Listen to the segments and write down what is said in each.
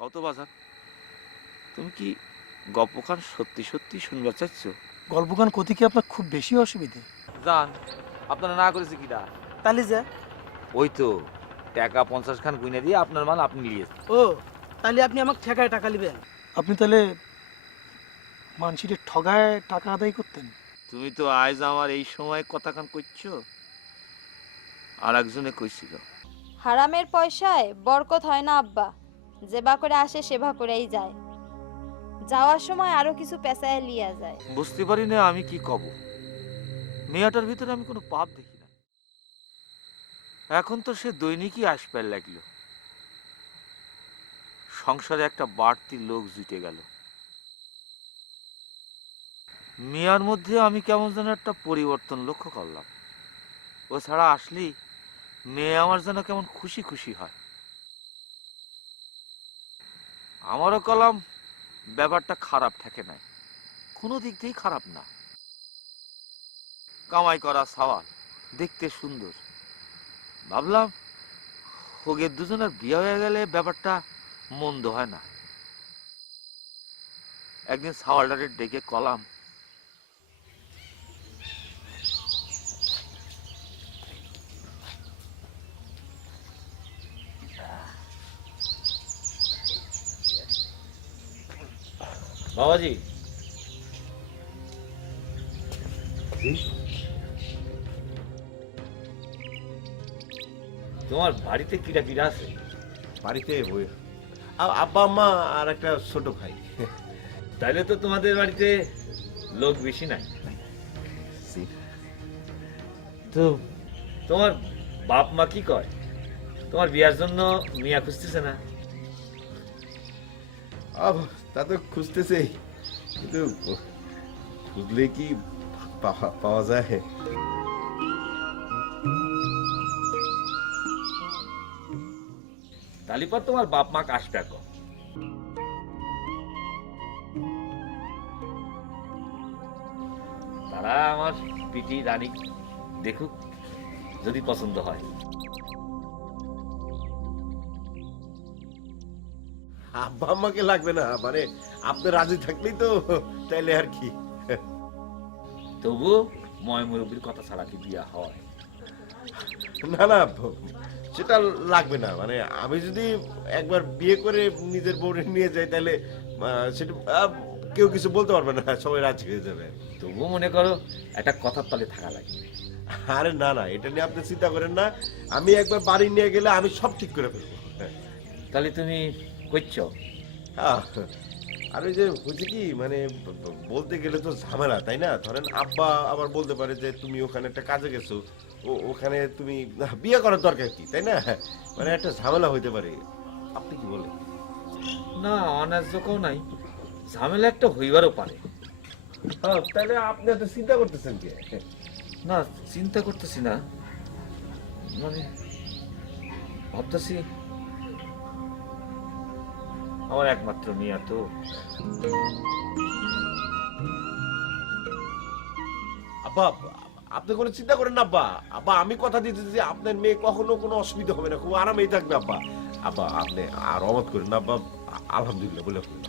কত বাজার? তুমি কি গল্পখান সত্যি সত্যি শুনবার চাচ্ছ? গল্পখান কতি কি আপনার খুব বেশি অসুবিধে? জান আপনারা না করেছে কিটা? তাহলে যা ওই তো টাকা 50 খান গুইনা দিয়ে আপনার মাল আপনি নিয়েছেন। ও তাহলে আপনি আমাকে ঠেকায় টাকা নেবেন? আপনি তাহলে মানুষের ঠগায় টাকা আদায় করতেন? তুমি তো আজ আমার এই সময় কথাখান কইছো, আর একজনে কইছিল। হারামের পয়সায় বরকত হয় না আব্বা, যেবা করে আসে সেবা করেই যায়, যাওয়ার সময় আরো কিছু পেঁচায় লিয়া যায়। বুঝতে পারি না আমি কি কব। মেয়েটার ভিতরে আমি কোনো পাপ দেখি না। এখন তো সে দৈনিকই আসবার লাগলো, সংসারে একটা বাড়তি লোক জুটে গেল। মিয়ার মধ্যে আমি কেমন যেন একটা পরিবর্তন লক্ষ্য করলাম। ও ছাড়া আসলেই মেয়ে আমার যেন কেমন খুশি খুশি হয়। আমারও কলাম ব্যাপারটা খারাপ ঠেকে নাই, কোনো দিক দিয়েই খারাপ না। কামাই করা সওয়াল, দেখতে সুন্দর। ভাবলাম ওদের দুজনের বিয়ে হয়ে গেলে ব্যাপারটা মন্দ হয় না। একদিন সাওয়ালটারে ডেকে কলাম, বাবাজি তোমার বাড়িতে কিরা কিরা আছে? বাড়িতে আব্বা আম্মা আর একটা ছোট ভাই। তাইলে তো তোমাদের বাড়িতে লোক বেশি নাই। তো তোমার বাপ মা কি কয়? তোমার বিয়ার জন্য মিয়া খুঁজতেছে না? তা তো খুঁজতেছেই, কিন্তু খুঁজলে কি পাওয়া যায়? তালিপর তোমার বাপ মা আসবে এখন। তারা আমার পিটি রানী দেখুক, যদি পছন্দ হয়। আব্বা আম্মাকে লাগবে না, মানে আপনি রাজি থাকলেই তো, তাইলে আর কি। তবু ময় মুরব্বীর কথা ছাড়া কি বিয়া হয়? না না, সেটা লাগবে না। মানে আমি যদি একবার বিয়ে করে নিজের বউরে নিয়ে যাই, তাহলে সেটা কেউ কিছু বলতে পারবে না, সবাই রাজি হয়ে যাবে। তবু মনে করো একটা কথার তলে থাকা লাগে। আরে না না, এটা নিয়ে আপনি চিন্তা করেন না। আমি একবার বাড়ি নিয়ে গেলে আমি সব ঠিক করে ফেলবো। তাহলে তুমি কইছো? আর ওই যে হচ্ছে কি, মানে বলতে গেলে তো ঝামেলা, তাই না? ধরেন আব্বা আবার বলতে পারে যে তুমি ওখানে একটা কাজে গেছো, ওখানে তুমি বিয়ে করার দরকার কি, তাই না? মানে একটা ঝামেলা হইতে পারে। আপনি কি বলেন? না অন্যায্য কেউ নাই, ঝামেলা একটা হইবারও পারে। হ্যাঁ, তাহলে আপনি এত চিন্তা করতেছেন কি? না চিন্তা করতেছি না, মানে ভাবতেছি আমার একমাত্র মিয়া তো। আব্বা, আপনি কোনো চিন্তা করেন না আব্বা। আব্বা আমি কথা দিতেছি যে আপনার মেয়ে কখনো কোনো অসুবিধা হবে না, খুব আরামেই থাকবে আব্বা। আব্বা আপনি আর অবাদ করেন না আব্বা, আলহামদুলিল্লাহ বলে ফেলুন।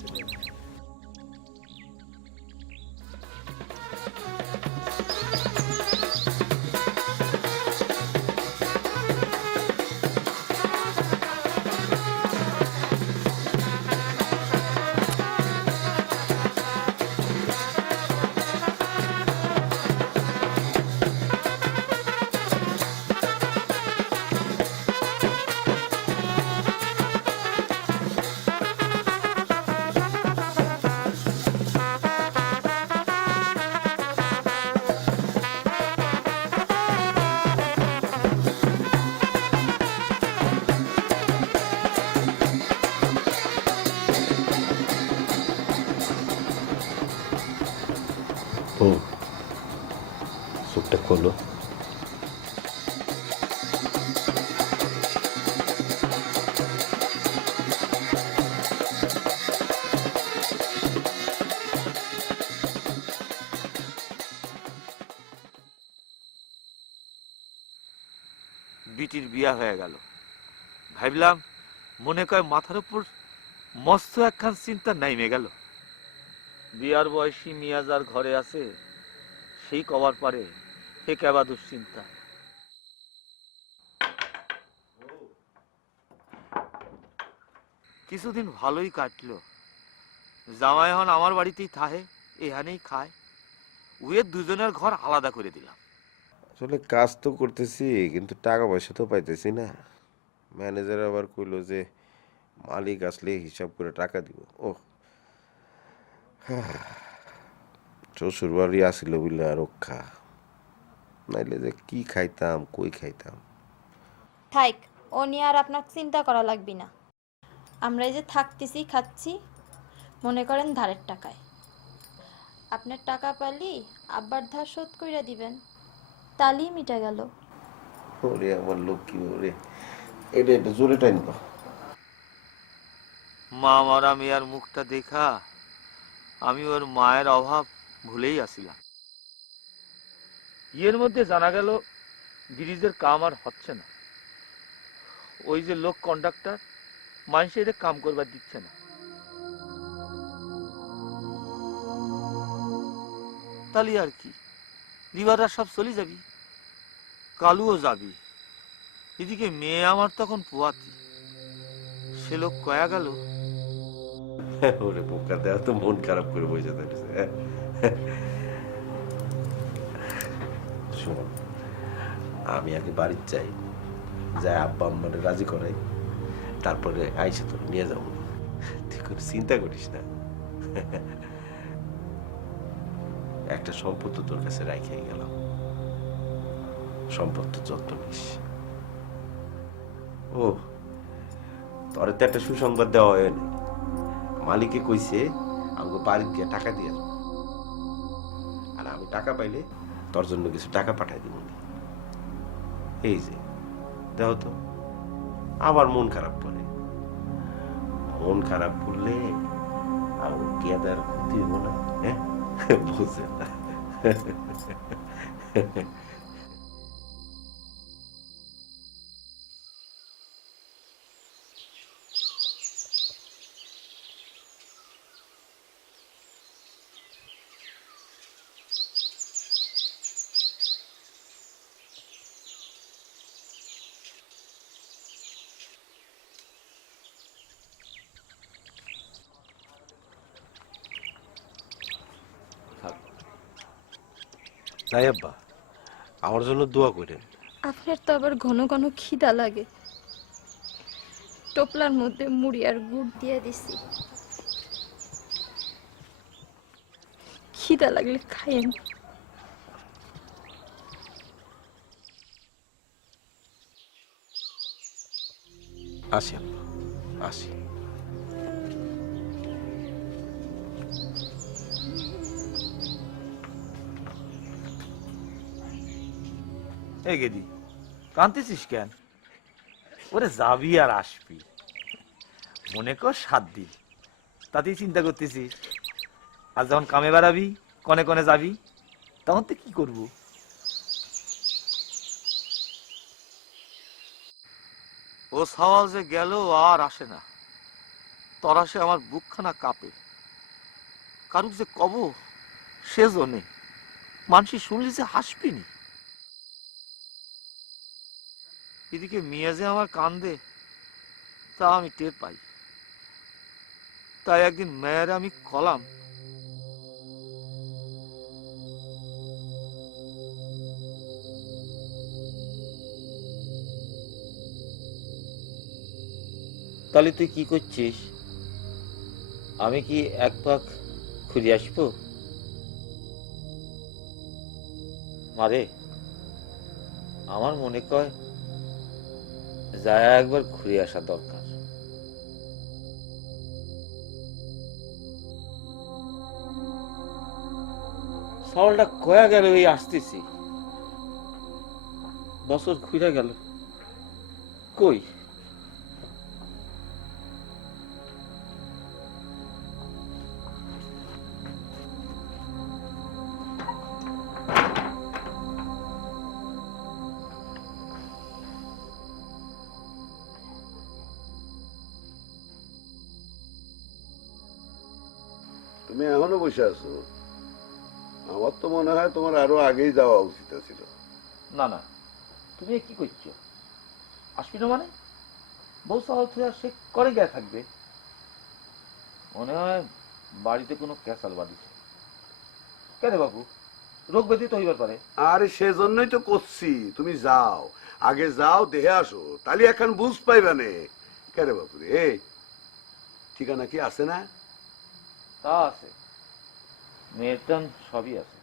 চোখটা খোলো। বিটির বিয়া হয়ে গেল, ভাবলাম মনে কয় মাথার উপর মস্ত একখান চিন্তা নাইমে গেল। বিয়ার বয়সী মিয়া যার ঘরে আছে সেই কবার পারে হে কেবা দুশ্চিন্তা। কিছুদিন ভালোই কাটলো, জামাই এখন আমার বাড়িতেই থাহে, এখানেই খায়। উয়ের দুজনের ঘর আলাদা করে দিলাম। আসলে কাজ তো করতেছি কিন্তু টাকা পয়সা তো পাইতেছি না। ম্যানেজার আবার কইলো যে মালিক আসলে হিসাব করে টাকা দিব। ও শ্বশুর বাড়ি আসিল বলে রক্ষা, নাইলে যে কি খাইতাম কই খাইতাম। থাইক, ও নিয়ে আর আপনার চিন্তা করা লাগবে না। আমরা এই যে থাকতেছি খাচ্ছি মনে করেন ধারের টাকায়। আপনার টাকা পালি আব্বার ধার শোধ কইরা দিবেন, তালি মিটা গেল। ওরে আমার লক্ষ্মী, ওরে এটা এটা জোরে টাইনব। মা মারা মেয়ার মুখটা দেখা আমি ওর মায়ের অভাব ভুলেই আসিলাম। ইয়ের মধ্যে জানা গেল ব্রিজের কাম আর হচ্ছে না। ওই যে লোক কন্ডাক্টর মানুষে এটা কাম করবার দিচ্ছে না। তাহলে আর কি, লিভাররা সব চলে যাবি, কালুও যাবি। এদিকে মেয়ে আমার তখন পোয়াতি, সে লোক কয়া গেল। ওরে বোকা দেওয়া তো মন খারাপ করে বসে থাকছে। শোন, আমি আগে বাড়ি চাই, যাই আব্বা আম্মারে রাজি করাই, তারপরে আইসা তোর নিয়ে যাবো। তুই কোনো চিন্তা করিস না। একটা সম্পদ তোর কাছে রাইখাই গেলাম, সম্পদ তো যত্ন নিস। ও তোর তো একটা সুসংবাদ দেওয়া হয় না, মালিকে কইছে আমাকে বাড়ি দিয়ে টাকা দিয়ে যাবো, আর আমি টাকা পাইলে তোর জন্য কিছু টাকা পাঠাই দিব। এই যে দেখো তো, আবার মন খারাপ করে। মন খারাপ করলে আর কেদার ক্ষতি হবো না, হ্যাঁ বুঝে না। তাই আব্বা আমার জন্য দোয়া করেন। আপনার তো আবার ঘন ঘন খিদা লাগে, টোপলার মধ্যে মুড়ি আর গুড় দিয়ে দিছি, খিদা লাগলে খাইয়েন। আসি আব্বা, আসি। এই গেদি, কাঁদতেছিস কেন? ওরে যাবি আর আসবি, মনে কর 7 দিন, তাতেই চিন্তা করতেছিস। আর যখন কামে বেড়াবি, কনে কনে যাবি, তখন তো কি করব? ও সওয়াল যে গেল আর আসে না, তরাসে আমার বুকখানা কাঁপে। কারুক যে কব সে জনে, মানুষ শুনলি যে হাসবিনি। এদিকে মিয়া যে আমার কান্দে তা আমি টের পাই। তাই একদিন মেয়ের আমি কলাম, তাহলে তুই কি করছিস? আমি কি এক পাক ঘুরে আসবো? মারে, আমার মনে কয় যায় একবার ঘুরে আসা দরকার। সওয়ালটা কয়া গেল, এই আসতেছি, বছর ঘুরে গেল, কই? তুমি এখনো বসে আছো? আমার তো মনে হয় তোমার আরো আগেই যাওয়া উচিত ছিল। না না, তুমি কি করছো? আসবি না মানে? বউ সওয়াল তুই আর সে করে গিয়ে থাকবে, মনে হয় বাড়িতে কোনো ক্যাসাল বাঁধিছে। কেন বাবু, রোগ ব্যাধি তো হইবার পারে। আরে সেজন্যই তো করছি, তুমি যাও, আগে যাও, দেখে আসো, তাহলে এখন বুঝ পাইবা নে। কেন বাবু রে, ঠিকানা কি আছে না? তা আছে, মেয়ের টান সবই আছে।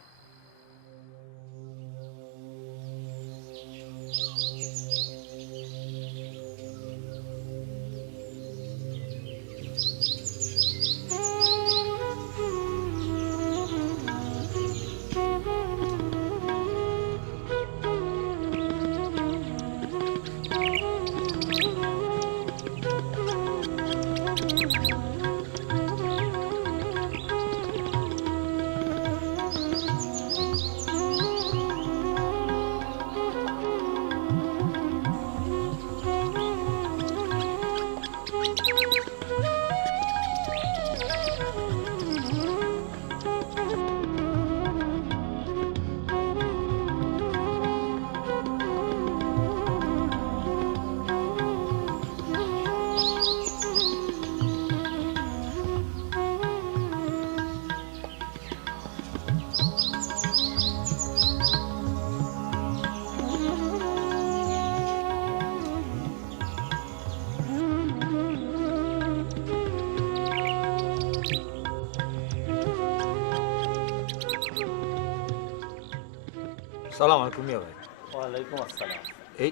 সালাম আলাইকুম মিয়া ভাই। ওয়ালাইকুম আসসালাম। এই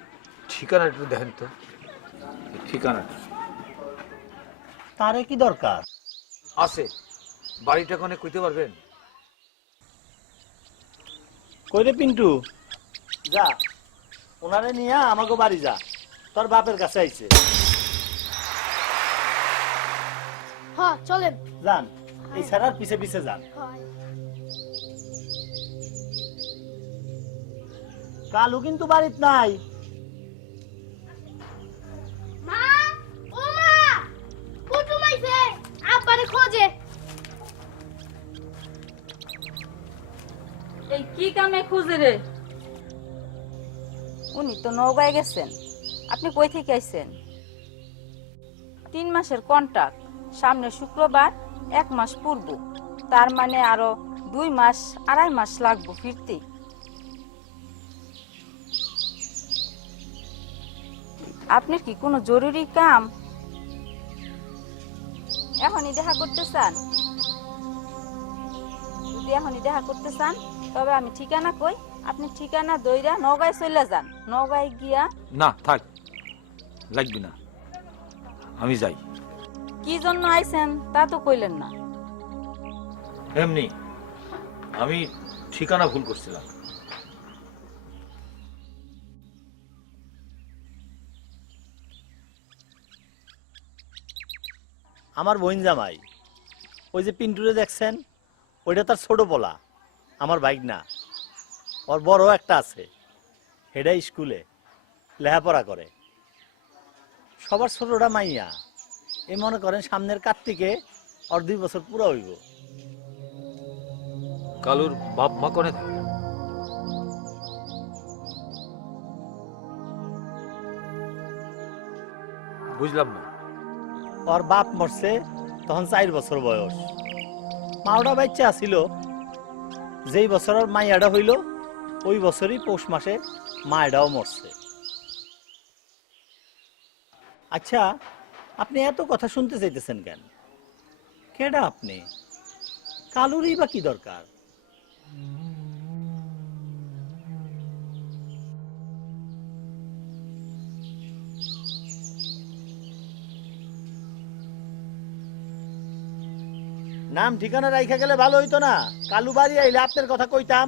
ঠিকানা একটু দেখেন তো, এই ঠিকানাটা তারে কি দরকার? আছে, বাড়িটা কোনে কইতে পারবেন? কইরে পিন্টু, যা ওনারে নিয়ে আমাকে বাড়ি যা, তোর বাপের কাছে আইছে। হ্যাঁ চলেন। যান, এই ছাড়ার পিছে পিছে যান। কালু কিন্তু বাড়িত নাই। মা, ও মা, কুটুম আইছে, আব্বারে খোঁজে। এই কি কামে খুঁজে রে? উনি তো নৌকায় গেছেন, আপনি কই থেকে আইছেন? 3 মাসের কন্ট্রাক্ট, সামনে শুক্রবার 1 মাস পূর্ব, তার মানে আরো 2 মাস 2.5 মাস লাগবো ফিরতে। আপনার কি কোনো জরুরি কাম? এখনই দেখা করতে চান? যদি এখনই দেখা করতে চান তবে আমি ঠিকানা কই, আপনি ঠিকানা দইরা নওগাঁয় চলে যান। নওগাঁয় গিয়া না থাক, লাগবে না, আমি যাই। কি জন্য আইছেন তা তো কইলেন না। এমনি আমি ঠিকানা ভুল করছিলাম। আমার বোন জামাই। ওই যে পিন্টুরে দেখছেন, ওইটা তার ছোট পোলা, আমার বাইক না। ওর বড় একটা আছে, হেডা স্কুলে লেখাপড়া করে। সবার ছোটটা মাইয়া। এই মনে করেন সামনের কার্তিকে ওর 2 বছর পুরো হইব। কালুর বাপ মা কোনে থাকে? বুঝলাম না। ওর বাপ মরছে তখন 4 বছর বয়স। মাওটা বাচ্চা ছিল। যেই বছর ওর মাইয়াটা হইল, ওই বছরই পৌষ মাসে মায়েরাও মরছে। আচ্ছা, আপনি এত কথা শুনতে চাইতেছেন কেন? কেডা আপনি? কালুরই বা কি দরকার? নাম ঠিকানা রাইখা গেলে ভালো হইতো না? কালু বাড়ি আইলে আপনার কথা কইতাম।